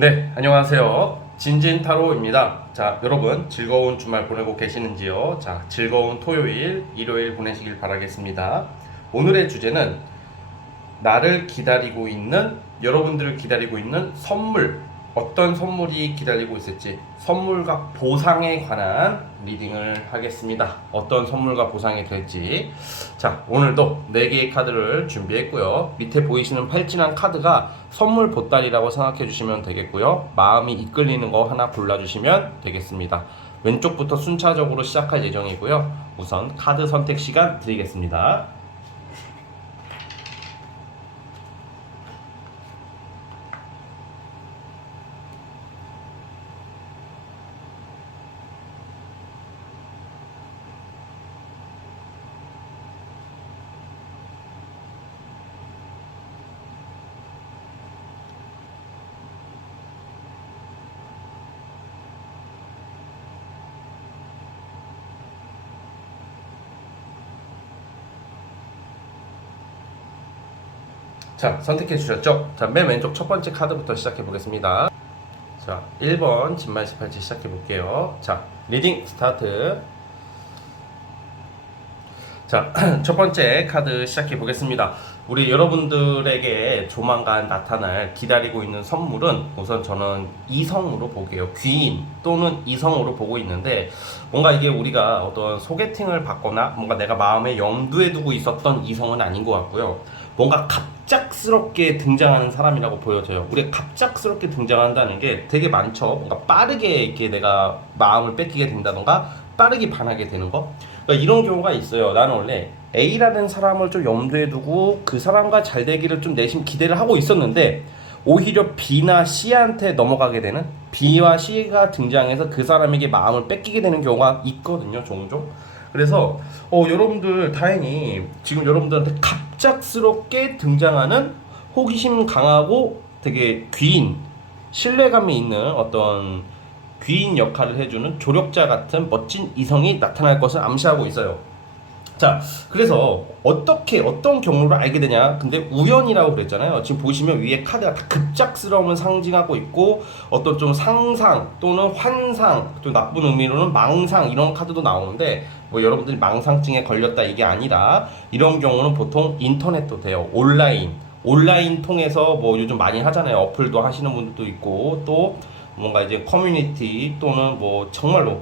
네, 안녕하세요. 진진타로입니다. 자, 여러분 즐거운 주말 보내고 계시는지요? 자, 즐거운 토요일, 일요일 보내시길 바라겠습니다. 오늘의 주제는 나를 기다리고 있는, 여러분들을 기다리고 있는 선물, 어떤 선물이 기다리고 있을지, 선물과 보상에 관한 리딩을 하겠습니다. 어떤 선물과 보상이 될지. 자, 오늘도 4개의 카드를 준비했고요. 밑에 보이시는 팔진한 카드가 선물 보따리라고 생각해 주시면 되겠고요. 마음이 이끌리는 거 하나 골라주시면 되겠습니다. 왼쪽부터 순차적으로 시작할 예정이고요. 우선 카드 선택 시간 드리겠습니다. 자, 선택해 주셨죠? 자, 맨 왼쪽 첫 번째 카드부터 시작해 보겠습니다. 자, 1번 진말시팔찌 시작해 볼게요. 자, 리딩 스타트. 자, 첫 번째 카드 시작해 보겠습니다. 우리 여러분들에게 조만간 나타날 기다리고 있는 선물은 우선 저는 이성으로 보게요. 귀인 또는 이성으로 보고 있는데, 뭔가 이게 우리가 어떤 소개팅을 받거나 뭔가 내가 마음에 염두에 두고 있었던 이성은 아닌 것 같고요. 뭔가 갑작스럽게 등장하는 사람이라고 보여져요. 우리가 갑작스럽게 등장한다는 게 되게 많죠. 뭔가 빠르게 이렇게 내가 마음을 뺏기게 된다던가 빠르게 반하게 되는 거. 그러니까 이런 경우가 있어요. 나는 원래 A라는 사람을 좀 염두에 두고 그 사람과 잘 되기를 좀 내심 기대를 하고 있었는데, 오히려 B나 C한테 넘어가게 되는, B와 C가 등장해서 그 사람에게 마음을 뺏기게 되는 경우가 있거든요, 종종. 그래서 여러분들 다행히 지금 여러분들한테 갑작스럽게 등장하는 호기심 강하고 되게 귀인, 신뢰감이 있는 어떤 귀인 역할을 해주는 조력자 같은 멋진 이성이 나타날 것을 암시하고 있어요. 자, 그래서 어떤 경로를 알게 되냐? 근데 우연이라고 그랬잖아요. 지금 보시면 위에 카드가 다 급작스러움을 상징하고 있고, 어떤 좀 상상 또는 환상, 좀 나쁜 의미로는 망상, 이런 카드도 나오는데, 뭐 여러분들이 망상증에 걸렸다 이게 아니라, 이런 경우는 보통 인터넷도 돼요. 온라인 통해서 뭐 요즘 많이 하잖아요. 어플도 하시는 분들도 있고, 또 뭔가 이제 커뮤니티 또는 뭐 정말로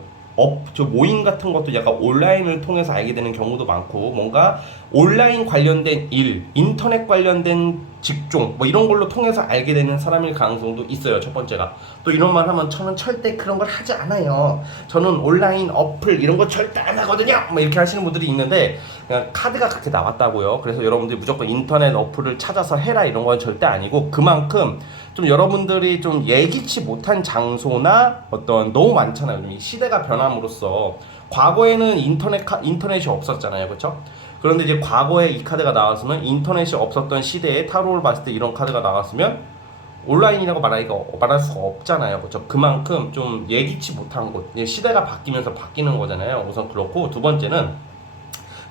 저 모임 같은 것도 약간 온라인을 통해서 알게 되는 경우도 많고, 뭔가 온라인 관련된 일, 인터넷 관련된 직종 뭐 이런 걸로 통해서 알게 되는 사람일 가능성도 있어요. 첫 번째가. 또 이런 말 하면 저는 절대 그런 걸 하지 않아요. 저는 온라인 어플 이런 거 절대 안 하거든요. 뭐 이렇게 하시는 분들이 있는데, 그냥 카드가 그렇게 나왔다고요. 그래서 여러분들이 무조건 인터넷 어플을 찾아서 해라 이런 건 절대 아니고, 그만큼 좀 여러분들이 좀 예기치 못한 장소나 어떤 너무 많잖아요. 이 시대가 변함으로써 과거에는 인터넷이 없었잖아요, 그렇죠? 그런데 이제 과거에 이 카드가 나왔으면, 인터넷이 없었던 시대에 타로를 봤을 때 이런 카드가 나왔으면 온라인이라고 말할 수가 없잖아요, 그렇죠? 그만큼 좀 예기치 못한 곳, 시대가 바뀌면서 바뀌는 거잖아요. 우선 그렇고, 두 번째는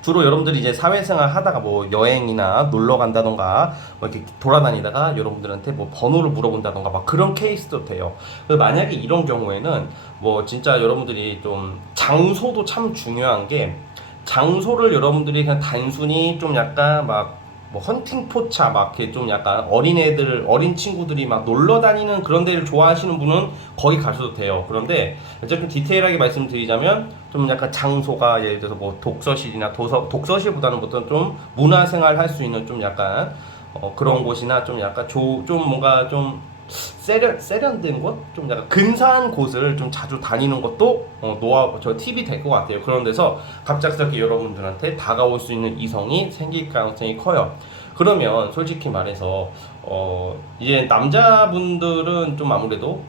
주로 여러분들이 이제 사회생활 하다가 뭐 여행이나 놀러 간다던가 뭐 이렇게 돌아다니다가 여러분들한테 뭐 번호를 물어본다던가 막 그런 케이스도 돼요. 만약에 이런 경우에는 뭐 진짜 여러분들이 좀, 장소도 참 중요한 게, 장소를 여러분들이 그냥 단순히 좀 약간 막 뭐 헌팅 포차 막 이렇게 좀 약간 어린 친구들이 막 놀러 다니는 그런 데를 좋아하시는 분은 거기 가셔도 돼요. 그런데 좀 디테일하게 말씀드리자면, 좀 약간 장소가 예를 들어서 뭐 독서실이나 독서실보다는 보통 좀 문화생활 할 수 있는 좀 약간 그런 곳이나 좀 약간 좀 뭔가 좀 세련된 곳? 좀 약간 근사한 곳을 좀 자주 다니는 것도 저 팁이 될 것 같아요. 그런 데서 갑작스럽게 여러분들한테 다가올 수 있는 이성이 생길 가능성이 커요. 그러면 솔직히 말해서 이제 남자분들은 좀 아무래도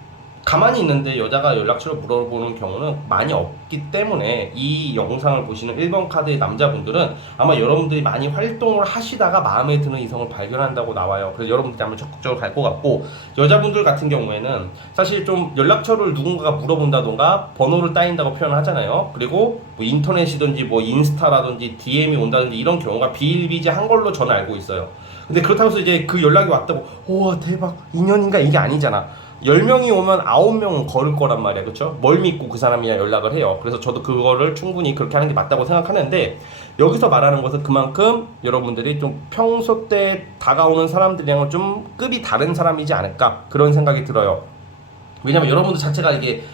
가만히 있는데 여자가 연락처를 물어보는 경우는 많이 없기 때문에, 이 영상을 보시는 1번 카드의 남자분들은 아마 여러분들이 많이 활동을 하시다가 마음에 드는 이성을 발견한다고 나와요. 그래서 여러분들이 한번 적극적으로 갈 것 같고, 여자분들 같은 경우에는 사실 좀 연락처를 누군가가 물어본다던가 번호를 따인다고 표현을 하잖아요. 그리고 뭐 인터넷이든지 뭐 인스타라든지 DM이 온다든지 이런 경우가 비일비재한 걸로 저는 알고 있어요. 근데 그렇다고 해서 이제 그 연락이 왔다고 우와 대박 인연인가, 이게 아니잖아. 10명이 오면 9명은 걸을 거란 말이야. 그쵸? 뭘 믿고 그 사람이랑 연락을 해요. 그래서 저도 그거를 충분히 그렇게 하는 게 맞다고 생각하는데, 여기서 말하는 것은 그만큼 여러분들이 좀 평소 때 다가오는 사람들이랑은 좀 급이 다른 사람이지 않을까, 그런 생각이 들어요. 왜냐면 여러분들 자체가 이게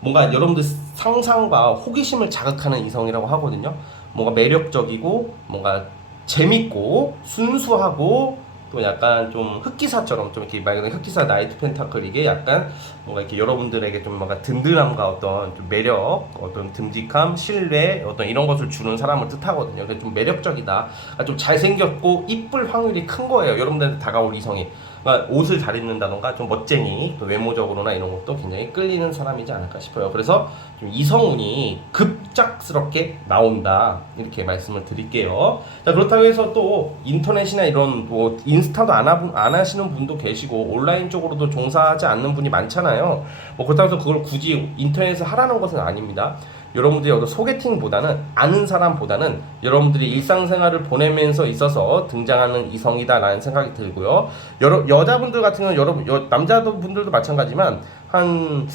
뭔가 여러분들 상상과 호기심을 자극하는 이성이라고 하거든요. 뭔가 매력적이고 뭔가 재밌고 순수하고 또 약간 좀 흑기사처럼, 좀 이렇게 말 그대로 흑기사 나이트 펜타클이게 약간 뭔가 이렇게 여러분들에게 좀 뭔가 든든함과 어떤 좀 매력, 어떤 듬직함, 신뢰, 어떤 이런 것을 주는 사람을 뜻하거든요. 그래서 좀 매력적이다, 그러니까 좀 잘생겼고 이쁠 확률이 큰 거예요, 여러분들한테 다가올 이성이. 그러니까 옷을 잘 입는다던가 좀 멋쟁이, 또 외모적으로나 이런 것도 굉장히 끌리는 사람이지 않을까 싶어요. 그래서 좀 이성운이 급작스럽게 나온다, 이렇게 말씀을 드릴게요. 자, 그렇다고 해서 또 인터넷이나 이런 뭐 인스타도 안 하시는 분도 계시고 온라인 쪽으로도 종사하지 않는 분이 많잖아요. 뭐 그렇다고 해서 그걸 굳이 인터넷에서 하라는 것은 아닙니다. 여러분들이 어떤 소개팅보다는, 아는 사람보다는 여러분들이 일상생활을 보내면서 있어서 등장하는 이성이다라는 생각이 들고요. 여자분들 같은 경우는 여러분, 남자분들도 마찬가지지만 한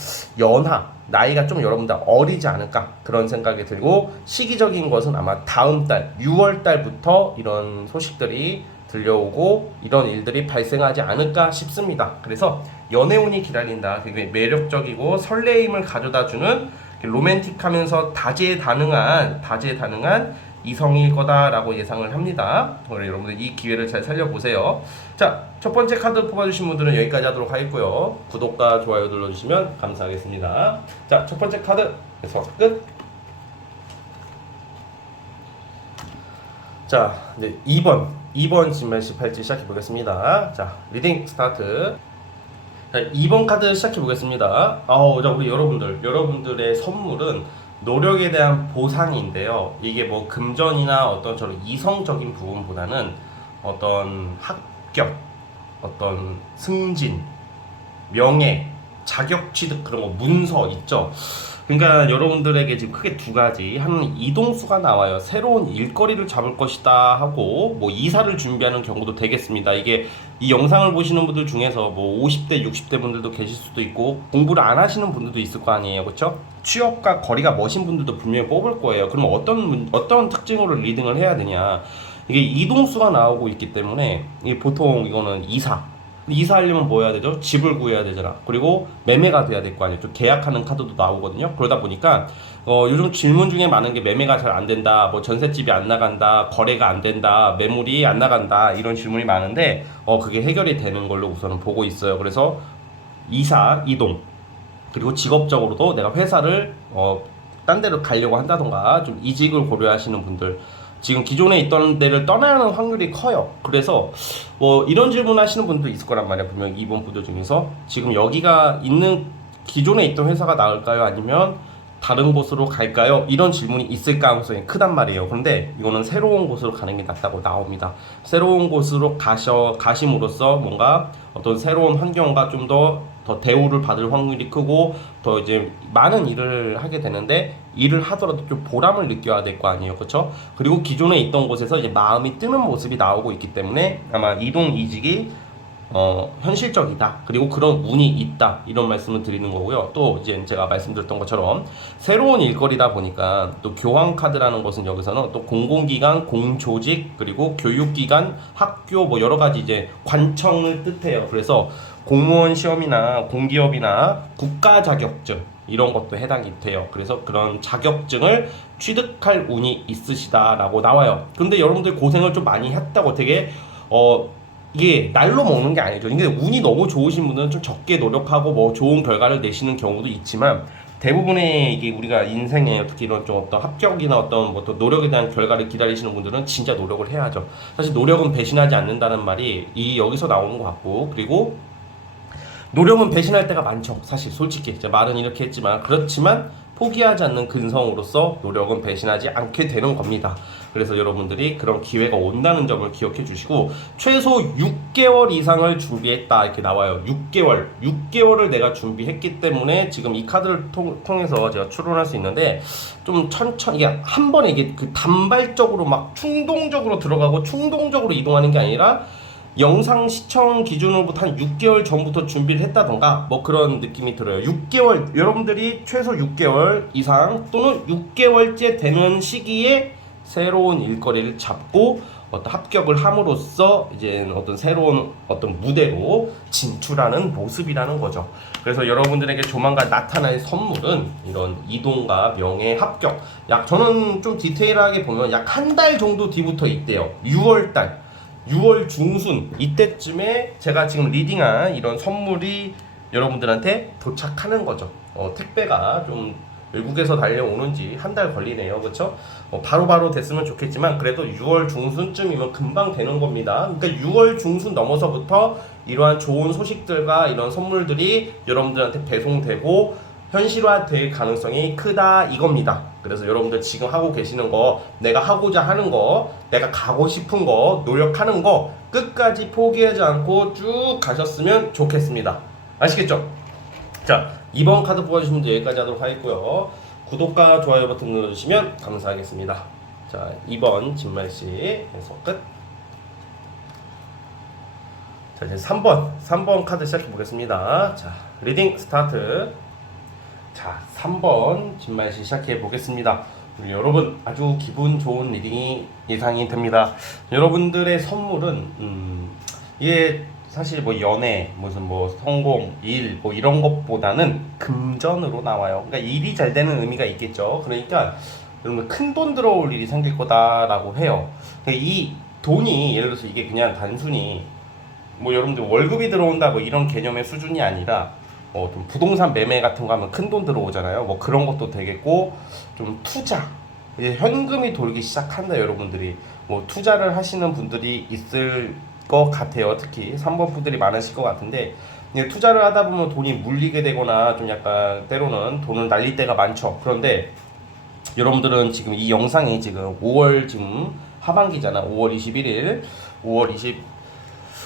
나이가 좀 여러분들 어리지 않을까, 그런 생각이 들고, 시기적인 것은 아마 다음 달 6월 달부터 이런 소식들이 들려오고 이런 일들이 발생하지 않을까 싶습니다. 그래서 연애운이 기다린다, 굉장히 매력적이고 설레임을 가져다주는 로맨틱하면서 다재다능한 이성일 거다라고 예상을 합니다. 여러분들 이 기회를 잘 살려보세요. 자, 첫 번째 카드 뽑아주신 분들은 여기까지 하도록 하겠고요. 구독과 좋아요 눌러주시면 감사하겠습니다. 자, 첫 번째 카드에서 끝. 자, 이제 2번 진말씨 팔찌 시작해 보겠습니다. 자, 리딩 스타트. 자, 2번 카드 시작해 보겠습니다. 자, 우리 여러분들의 선물은 노력에 대한 보상인데요. 이게 뭐 금전이나 어떤 저런 이성적인 부분보다는 어떤 합격, 어떤 승진, 명예, 자격 취득, 그런 거 문서 있죠. 그러니까 여러분들에게 지금 크게 두 가지, 하나는 이동수가 나와요. 새로운 일거리를 잡을 것이다 하고, 뭐 이사를 준비하는 경우도 되겠습니다. 이게 이 영상을 보시는 분들 중에서 뭐 50대 60대 분들도 계실 수도 있고, 공부를 안 하시는 분들도 있을 거 아니에요, 그렇죠? 취업과 거리가 머신 분들도 분명히 뽑을 거예요. 그럼 어떤 특징으로 리딩을 해야 되냐, 이게 이동수가 나오고 있기 때문에 이게 보통 이거는 이사하려면 뭐 해야 되죠? 집을 구해야 되잖아. 그리고 매매가 돼야 될 거 아니에요. 좀 계약하는 카드도 나오거든요. 그러다 보니까 요즘 질문 중에 많은 게 매매가 잘 안 된다, 뭐 전셋집이 안 나간다, 거래가 안 된다, 매물이 안 나간다, 이런 질문이 많은데 그게 해결이 되는 걸로 우선은 보고 있어요. 그래서 이동, 그리고 직업적으로도 내가 회사를 딴 데로 가려고 한다던가 좀 이직을 고려하시는 분들, 지금 기존에 있던 데를 떠나는 확률이 커요. 그래서 뭐 이런 질문 하시는 분도 있을 거란 말이야. 분명 이번 분들 중에서 지금 여기가 있는 기존에 있던 회사가 나을까요, 아니면 다른 곳으로 갈까요? 이런 질문이 있을 가능성이 크단 말이에요. 그런데 이거는 새로운 곳으로 가는 게 낫다고 나옵니다. 새로운 곳으로 가심으로써 뭔가 어떤 새로운 환경과 좀 더 대우를 받을 확률이 크고, 더 이제 많은 일을 하게 되는데, 일을 하더라도 좀 보람을 느껴야 될 거 아니에요, 그렇죠? 그리고 기존에 있던 곳에서 이제 마음이 뜨는 모습이 나오고 있기 때문에 아마 이직이 현실적이다, 그리고 그런 운이 있다, 이런 말씀을 드리는 거고요. 또 이제 제가 말씀드렸던 것처럼 새로운 일거리다 보니까 또 교환 카드라는 것은 여기서는 또 공공기관, 공조직, 그리고 교육기관, 학교, 뭐 여러 가지 이제 관청을 뜻해요. 그래서 공무원 시험이나 공기업이나 국가 자격증, 이런 것도 해당이 돼요. 그래서 그런 자격증을 취득할 운이 있으시다라고 나와요. 근데 여러분들 고생을 좀 많이 했다고 되게 이게 날로 먹는 게 아니죠. 이게 운이 너무 좋으신 분들은 좀 적게 노력하고 뭐 좋은 결과를 내시는 경우도 있지만, 대부분의 이게 우리가 인생에 특히 이런 좀 어떤 합격이나 어떤 뭐 또 노력에 대한 결과를 기다리시는 분들은 진짜 노력을 해야죠. 사실 노력은 배신하지 않는다는 말이 여기서 나오는 것 같고, 그리고 노력은 배신할 때가 많죠. 사실 솔직히 말은 이렇게 했지만, 그렇지만 포기하지 않는 근성으로서 노력은 배신하지 않게 되는 겁니다. 그래서 여러분들이 그런 기회가 온다는 점을 기억해 주시고, 최소 6개월 이상을 준비했다, 이렇게 나와요. 6개월을 내가 준비했기 때문에 지금 이 카드를 통해서 제가 추론할 수 있는데, 좀 천천히, 이게 한 번에 이게 그 단발적으로 막 충동적으로 들어가고 충동적으로 이동하는 게 아니라 영상 시청 기준으로부터 한 6개월 전부터 준비를 했다던가 뭐 그런 느낌이 들어요. 6개월, 여러분들이 최소 6개월 이상 또는 6개월째 되는 시기에 새로운 일거리를 잡고 어떤 합격을 함으로써 이제 어떤 새로운 어떤 무대로 진출하는 모습이라는 거죠. 그래서 여러분들에게 조만간 나타날 선물은 이런 이동과 명예 합격. 약 저는 좀 디테일하게 보면 약 한 달 정도 뒤부터 있대요. 6월달. 6월 중순 이때쯤에 제가 지금 리딩한 이런 선물이 여러분들한테 도착하는 거죠. 택배가 좀 외국에서 달려오는지 한 달 걸리네요. 그렇죠? 바로바로 됐으면 좋겠지만 그래도 6월 중순쯤이면 금방 되는 겁니다. 그러니까 6월 중순 넘어서부터 이러한 좋은 소식들과 이런 선물들이 여러분들한테 배송되고 현실화될 가능성이 크다 이겁니다. 그래서 여러분들 지금 하고 계시는 거, 내가 하고자 하는 거, 내가 가고 싶은 거, 노력하는 거 끝까지 포기하지 않고 쭉 가셨으면 좋겠습니다. 아시겠죠? 자, 이번 카드 뽑아주신 분들 여기까지 하도록 하겠고요. 구독과 좋아요 버튼 눌러주시면 감사하겠습니다. 자, 2번 진말씨에서 끝. 자, 이제 3번 카드 시작해 보겠습니다. 자, 리딩 스타트. 자, 3번 진말씨 시작해 보겠습니다. 여러분 아주 기분 좋은 리딩이 예상이 됩니다. 여러분들의 선물은 이게 사실 뭐 연애, 무슨 뭐 성공, 일 뭐 이런 것보다는 금전으로 나와요. 그러니까 일이 잘 되는 의미가 있겠죠. 그러니까 여러분 큰 돈 들어올 일이 생길 거다라고 해요. 그러니까 이 돈이 예를 들어서 이게 그냥 단순히 뭐 여러분들 월급이 들어온다 뭐 이런 개념의 수준이 아니라 좀 부동산 매매 같은 거 하면 큰 돈 들어오잖아요. 뭐 그런 것도 되겠고 좀 투자, 이제 현금이 돌기 시작한다. 여러분들이 뭐 투자를 하시는 분들이 있을 것 같아요. 특히 3번 분들이 많으실 것 같은데 투자를 하다 보면 돈이 물리게 되거나 좀 약간 때로는 돈을 날릴 때가 많죠. 그런데 여러분들은 지금 이 영상이 지금 5월 지금 하반기잖아. 5월 21일,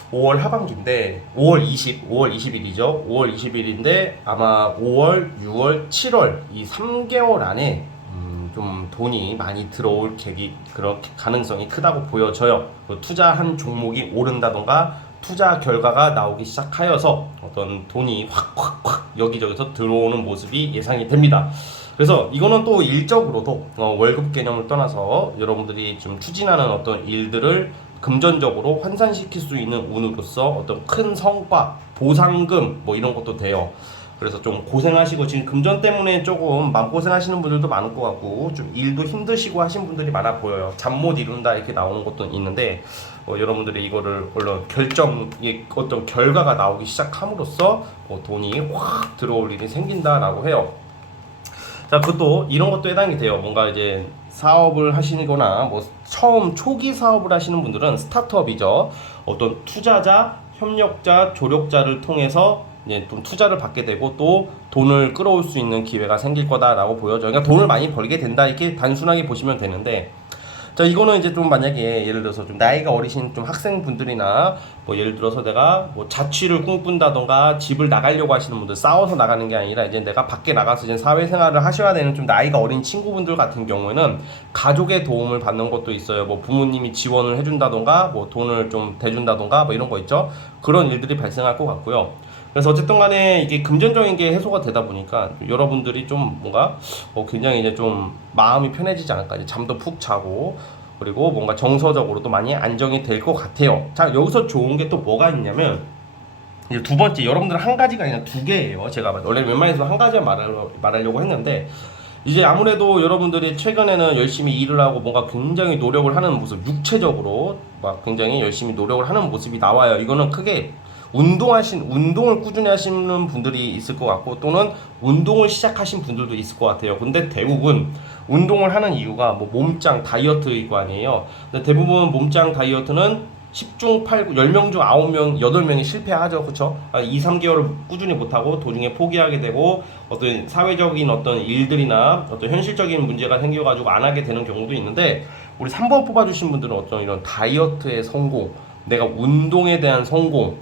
5월 하반기인데 5월 20일이죠. 5월 20일인데 아마 5월, 6월, 7월 이 3개월 안에 좀 돈이 많이 들어올 그런 가능성이 크다고 보여져요. 투자한 종목이 오른다던가 투자 결과가 나오기 시작하여서 어떤 돈이 확 여기저기서 들어오는 모습이 예상이 됩니다. 그래서 이거는 또 일적으로도 월급 개념을 떠나서 여러분들이 좀 추진하는 어떤 일들을 금전적으로 환산시킬 수 있는 운으로서 어떤 큰 성과, 보상금 뭐 이런 것도 돼요. 그래서 좀 고생하시고 지금 금전 때문에 조금 마음고생하시는 분들도 많을 것 같고 좀 일도 힘드시고 하신 분들이 많아 보여요. 잠 못 이룬다 이렇게 나오는 것도 있는데 여러분들이 이거를 물론 어떤 결과가 나오기 시작함으로써 돈이 확 들어올 일이 생긴다라고 해요. 자, 그것도 이런 것도 해당이 돼요. 뭔가 이제 사업을 하시거나 뭐 처음 초기 사업을 하시는 분들은 스타트업이죠. 어떤 투자자, 협력자, 조력자를 통해서 이제 좀 투자를 받게 되고 또 돈을 끌어올 수 있는 기회가 생길 거다라고 보여져요. 그러니까 돈을 많이 벌게 된다 이렇게 단순하게 보시면 되는데, 자, 이거는 이제 좀 만약에 예를 들어서 좀 나이가 어리신 좀 학생분들이나 뭐 예를 들어서 내가 뭐 자취를 꿈꾼다던가 집을 나가려고 하시는 분들, 싸워서 나가는 게 아니라 이제 내가 밖에 나가서 이제 사회생활을 하셔야 되는 좀 나이가 어린 친구분들 같은 경우에는 가족의 도움을 받는 것도 있어요. 뭐 부모님이 지원을 해준다던가 뭐 돈을 좀 대준다던가 뭐 이런 거 있죠. 그런 일들이 발생할 것 같고요. 그래서 어쨌든 간에 이게 금전적인 게 해소가 되다 보니까 여러분들이 좀 뭔가 굉장히 이제 좀 마음이 편해지지 않을까. 이제 잠도 푹 자고 그리고 뭔가 정서적으로도 많이 안정이 될 것 같아요. 자, 여기서 좋은 게 또 뭐가 있냐면 이제 두 번째, 여러분들 한 가지가 아니라 두 개예요. 제가 원래 웬만해서 한 가지만 말하려고 했는데 이제 아무래도 여러분들이 최근에는 열심히 일을 하고 뭔가 굉장히 노력을 하는 모습, 육체적으로 막 굉장히 열심히 노력을 하는 모습이 나와요. 이거는 크게 운동을 꾸준히 하시는 분들이 있을 것 같고 또는 운동을 시작하신 분들도 있을 것 같아요. 근데 대부분 운동을 하는 이유가 뭐 몸짱 다이어트일 거 아니에요. 근데 대부분 몸짱 다이어트는 10중 8구 10명 중 9명 8명이 실패하죠. 그쵸? 2, 3개월을 꾸준히 못하고 도중에 포기하게 되고 어떤 사회적인 어떤 일들이나 어떤 현실적인 문제가 생겨가지고 안 하게 되는 경우도 있는데, 우리 3번 뽑아주신 분들은 어떤 이런 다이어트의 성공, 내가 운동에 대한 성공,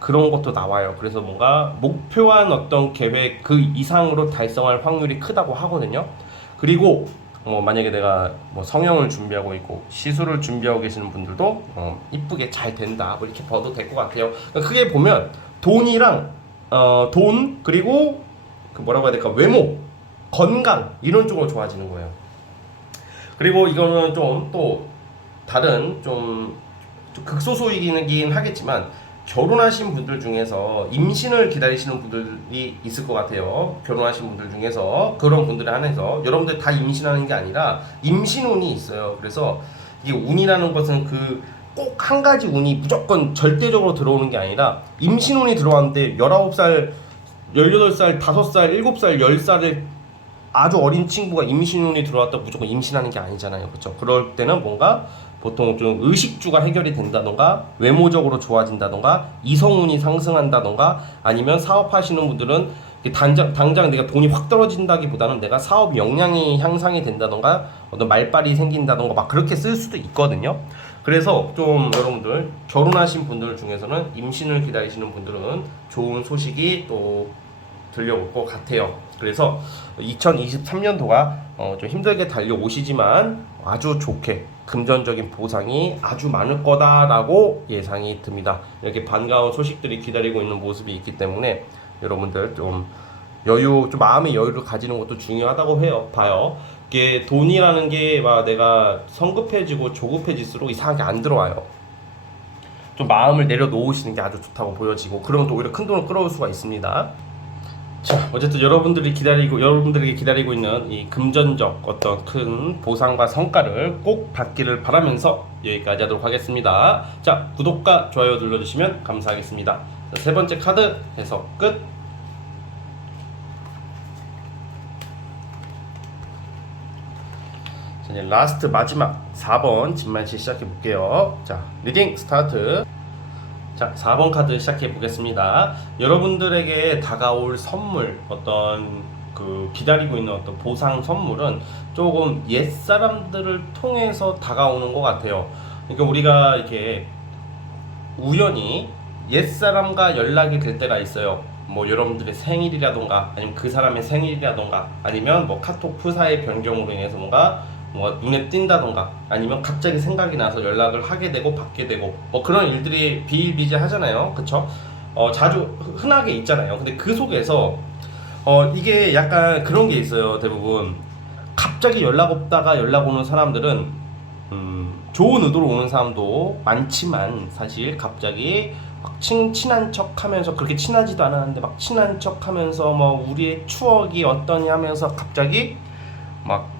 그런 것도 나와요. 그래서 뭔가 목표한 어떤 계획 그 이상으로 달성할 확률이 크다고 하거든요. 그리고 만약에 내가 뭐 성형을 준비하고 있고 시술을 준비하고 계시는 분들도 이쁘게 잘 된다 뭐 이렇게 봐도 될 것 같아요. 그러니까 크게 보면 돈이랑 돈 그리고 그 뭐라고 해야 될까, 외모, 건강 이런 쪽으로 좋아지는 거예요. 그리고 이거는 좀 또 다른 좀 극소수이긴 하겠지만 결혼하신 분들 중에서 임신을 기다리시는 분들이 있을 것 같아요. 결혼하신 분들 중에서 그런 분들에 한해서 여러분들 다 임신하는 게 아니라 임신운이 있어요. 그래서 이게 운이라는 것은 그 꼭 한 가지 운이 무조건 절대적으로 들어오는 게 아니라 임신운이 들어왔는데 19살, 18살, 5살, 7살, 10살을 아주 어린 친구가 임신운이 들어왔다고 무조건 임신하는 게 아니잖아요. 그렇죠? 그럴 때는 뭔가 보통 좀 의식주가 해결이 된다던가 외모적으로 좋아진다던가 이성운이 상승한다던가 아니면 사업하시는 분들은 당장 내가 돈이 확 떨어진다기보다는 내가 사업 역량이 향상이 된다던가 어떤 말빨이 생긴다던가 막 그렇게 쓸 수도 있거든요. 그래서 좀 여러분들 결혼하신 분들 중에서는 임신을 기다리시는 분들은 좋은 소식이 또 들려올 것 같아요. 그래서 2023년도가 좀 힘들게 달려오시지만 아주 좋게 금전적인 보상이 아주 많을 거다라고 예상이 듭니다. 이렇게 반가운 소식들이 기다리고 있는 모습이 있기 때문에 여러분들 좀 마음의 여유를 가지는 것도 중요하다고 봐요. 이게 돈이라는 게 막 내가 성급해지고 조급해질수록 이상하게 안 들어와요. 좀 마음을 내려놓으시는 게 아주 좋다고 보여지고 그러면 또 오히려 큰 돈을 끌어올 수가 있습니다. 자, 어쨌든 여러분들에게 기다리고 있는 이 금전적 어떤 큰 보상과 성과를 꼭 받기를 바라면서 여기까지 하도록 하겠습니다. 자, 구독과 좋아요 눌러주시면 감사하겠습니다. 자, 세 번째 카드 해석 끝. 자, 이제 라스트 마지막 4번 진만치 시작해 볼게요. 자, 리딩 스타트. 자, 4번 카드 시작해 보겠습니다. 여러분들에게 다가올 선물, 어떤 그 기다리고 있는 어떤 보상 선물은 조금 옛사람들을 통해서 다가오는 것 같아요. 그러니까 우리가 이렇게 우연히 옛사람과 연락이 될 때가 있어요. 뭐 여러분들의 생일이라던가 아니면 그 사람의 생일이라던가 아니면 뭐 카톡 프사의 변경으로 인해서 뭔가 눈에 띈다던가 아니면 갑자기 생각이 나서 연락을 하게 되고 받게 되고 뭐 그런 일들이 비일비재하잖아요. 그쵸? 자주 흔하게 있잖아요. 근데 그 속에서 이게 약간 그런 게 있어요. 대부분 갑자기 연락 없다가 연락 오는 사람들은 좋은 의도로 오는 사람도 많지만 사실 갑자기 막 친한 척 하면서 그렇게 친하지도 않았는데 막 친한 척 하면서 뭐 우리의 추억이 어떠냐 하면서 갑자기 막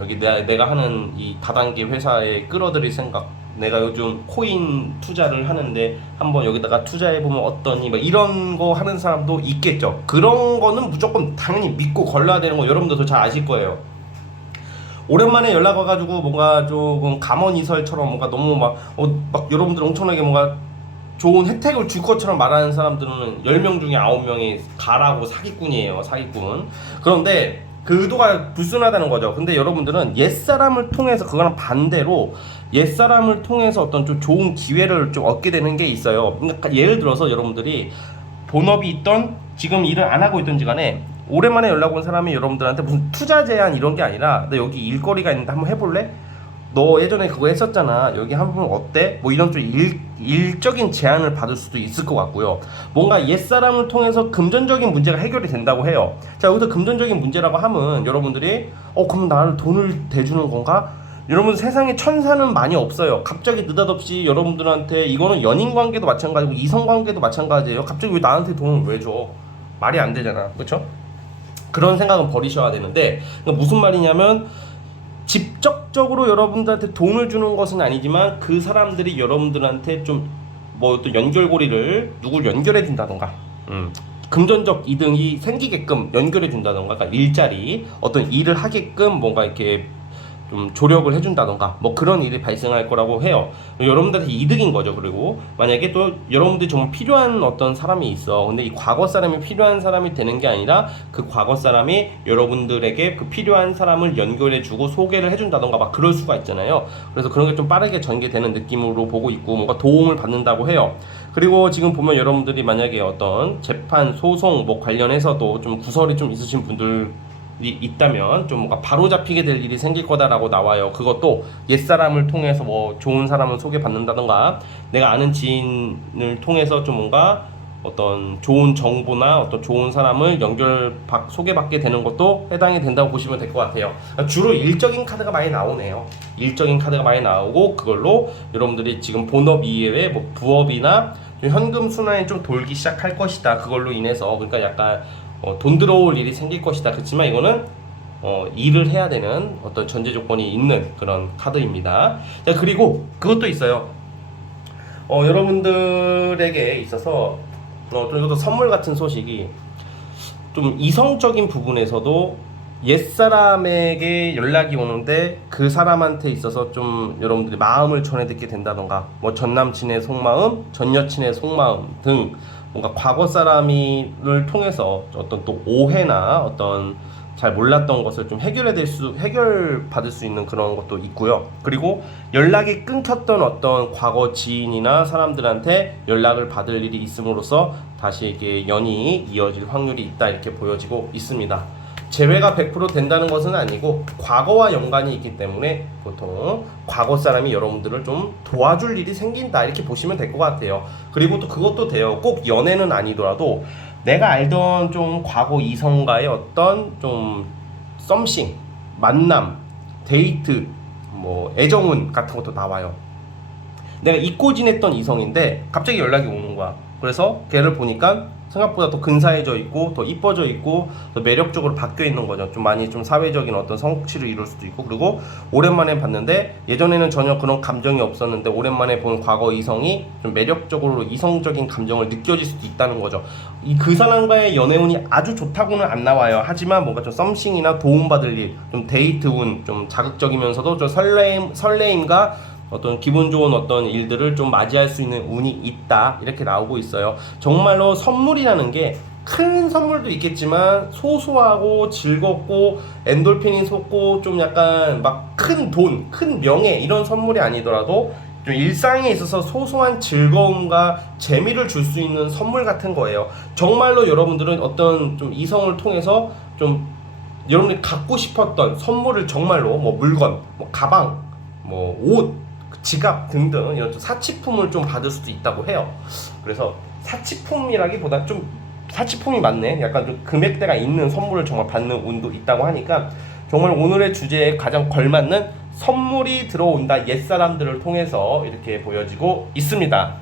여기 내가 하는 이 다단계 회사에 끌어들일 생각, 내가 요즘 코인 투자를 하는데 한번 여기다가 투자해보면 어떠니, 뭐 이런 거 하는 사람도 있겠죠. 그런 거는 무조건 당연히 믿고 걸러야 되는 거 여러분들도 잘 아실 거예요. 오랜만에 연락 와가지고 뭔가 조금 감언이설처럼 뭔가 너무 막 여러분들 엄청나게 뭔가 좋은 혜택을 줄 것처럼 말하는 사람들은 10명 중에 9명이 가라고 사기꾼이에요. 사기꾼. 그런데 그 의도가 불순하다는 거죠. 근데 여러분들은 옛사람을 통해서 그거랑 반대로 옛사람을 통해서 어떤 좀 좋은 기회를 좀 얻게 되는 게 있어요. 그러니까 예를 들어서 여러분들이 본업이 있던 지금 일을 안 하고 있던지 간에 오랜만에 연락 온 사람이 여러분들한테 무슨 투자 제안 이런 게 아니라 너 여기 일거리가 있는데 한번 해볼래? 너 예전에 그거 했었잖아. 여기 한번 어때? 뭐 이런 좀 일적인 제안을 받을 수도 있을 것 같고요. 뭔가 옛사람을 통해서 금전적인 문제가 해결이 된다고 해요. 자, 여기서 금전적인 문제라고 하면 여러분들이 그럼 나를 돈을 대주는 건가? 여러분 세상에 천사는 많이 없어요. 갑자기 느닷없이 여러분들한테 이거는 연인 관계도 마찬가지고 이성 관계도 마찬가지예요. 갑자기 왜 나한테 돈을 왜 줘? 말이 안 되잖아. 그렇죠? 그런 생각은 버리셔야 되는데 그러니까 무슨 말이냐면 직접적으로 여러분들한테 돈을 주는 것은 아니지만 그 사람들이 여러분들한테 좀 뭐 또 연결고리를 누굴 연결해 준다던가 금전적 이득이 생기게끔 연결해 준다던가 그러니까 일자리 어떤 일을 하게끔 뭔가 이렇게 좀 조력을 해준다던가 뭐 그런 일이 발생할 거라고 해요. 여러분들한테 이득인 거죠. 그리고 만약에 또 여러분들이 정말 필요한 어떤 사람이 있어. 근데 이 과거 사람이 필요한 사람이 되는 게 아니라 그 과거 사람이 여러분들에게 그 필요한 사람을 연결해주고 소개를 해준다던가 막 그럴 수가 있잖아요. 그래서 그런 게 좀 빠르게 전개되는 느낌으로 보고 있고 뭔가 도움을 받는다고 해요. 그리고 지금 보면 여러분들이 만약에 어떤 재판, 소송 뭐 관련해서도 좀 구설이 좀 있으신 분들 있다면 좀 뭔가 바로 잡히게 될 일이 생길 거다라고 나와요. 그것도 옛사람을 통해서 뭐 좋은 사람을 소개받는다던가 내가 아는 지인을 통해서 좀 뭔가 어떤 좋은 정보나 어떤 좋은 사람을 소개받게 되는 것도 해당이 된다고 보시면 될 것 같아요. 주로 일적인 카드가 많이 나오네요. 일적인 카드가 많이 나오고 그걸로 여러분들이 지금 본업 이외에 뭐 부업이나 좀 현금 순환이 좀 돌기 시작할 것이다. 그걸로 인해서 그러니까 약간 돈 들어올 일이 생길 것이다. 그렇지만 이거는 일을 해야 되는 어떤 전제 조건이 있는 그런 카드입니다. 자, 그리고 그것도 있어요. 여러분들에게 있어서 좀 이것도 선물 같은 소식이 좀 이성적인 부분에서도 옛사람에게 연락이 오는데 그 사람한테 있어서 좀 여러분들이 마음을 전해 듣게 된다던가 뭐 전남친의 속마음, 전여친의 속마음 등 뭔가 과거 사람을 통해서 어떤 또 오해나 어떤 잘 몰랐던 것을 좀 해결받을 수 있는 그런 것도 있고요. 그리고 연락이 끊겼던 어떤 과거 지인이나 사람들한테 연락을 받을 일이 있음으로써 다시 이게 연이 이어질 확률이 있다 이렇게 보여지고 있습니다. 재회가 100% 된다는 것은 아니고 과거와 연관이 있기 때문에 보통 과거 사람이 여러분들을 좀 도와줄 일이 생긴다 이렇게 보시면 될 것 같아요. 그리고 또 그것도 돼요. 꼭 연애는 아니더라도 내가 알던 좀 과거 이성과의 어떤 좀 썸씽, 만남, 데이트, 뭐 애정운 같은 것도 나와요. 내가 잊고 지냈던 이성인데 갑자기 연락이 오는 거야. 그래서 걔를 보니까 생각보다 더 근사해져 있고 더 이뻐져 있고 더 매력적으로 바뀌어 있는 거죠. 좀 많이 좀 사회적인 어떤 성취를 이룰 수도 있고 그리고 오랜만에 봤는데 예전에는 전혀 그런 감정이 없었는데 오랜만에 본 과거 이성이 좀 매력적으로 이성적인 감정을 느껴질 수도 있다는 거죠. 그 사람과의 연애운이 아주 좋다고는 안 나와요. 하지만 뭔가 좀 썸씽이나 도움받을 일, 좀 데이트운, 좀 자극적이면서도 좀 설레임과 어떤 기분 좋은 어떤 일들을 좀 맞이할 수 있는 운이 있다 이렇게 나오고 있어요. 정말로 선물이라는 게 큰 선물도 있겠지만 소소하고 즐겁고 엔돌핀이 솟고 좀 약간 막 큰 돈, 큰 명예 이런 선물이 아니더라도 좀 일상에 있어서 소소한 즐거움과 재미를 줄 수 있는 선물 같은 거예요. 정말로 여러분들은 어떤 좀 이성을 통해서 좀 여러분이 갖고 싶었던 선물을 정말로 뭐 물건, 뭐 가방, 뭐 옷, 지갑 등등 이런 사치품을 좀 받을 수도 있다고 해요. 그래서 사치품이라기보다 좀 사치품이 맞네. 약간 좀 금액대가 있는 선물을 정말 받는 운도 있다고 하니까 정말 오늘의 주제에 가장 걸맞는 선물이 들어온다 옛사람들을 통해서 이렇게 보여지고 있습니다.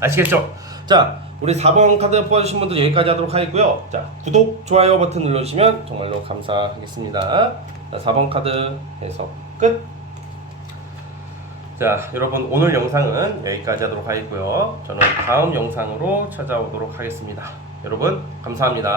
아시겠죠? 자, 우리 4번 카드 뽑아주신 분들 여기까지 하도록 하겠고요. 자, 구독, 좋아요 버튼 눌러주시면 정말로 감사하겠습니다. 자, 4번 카드 해서 끝. 자, 여러분 오늘 영상은 여기까지 하도록 하겠고요. 저는 다음 영상으로 찾아오도록 하겠습니다. 여러분 감사합니다.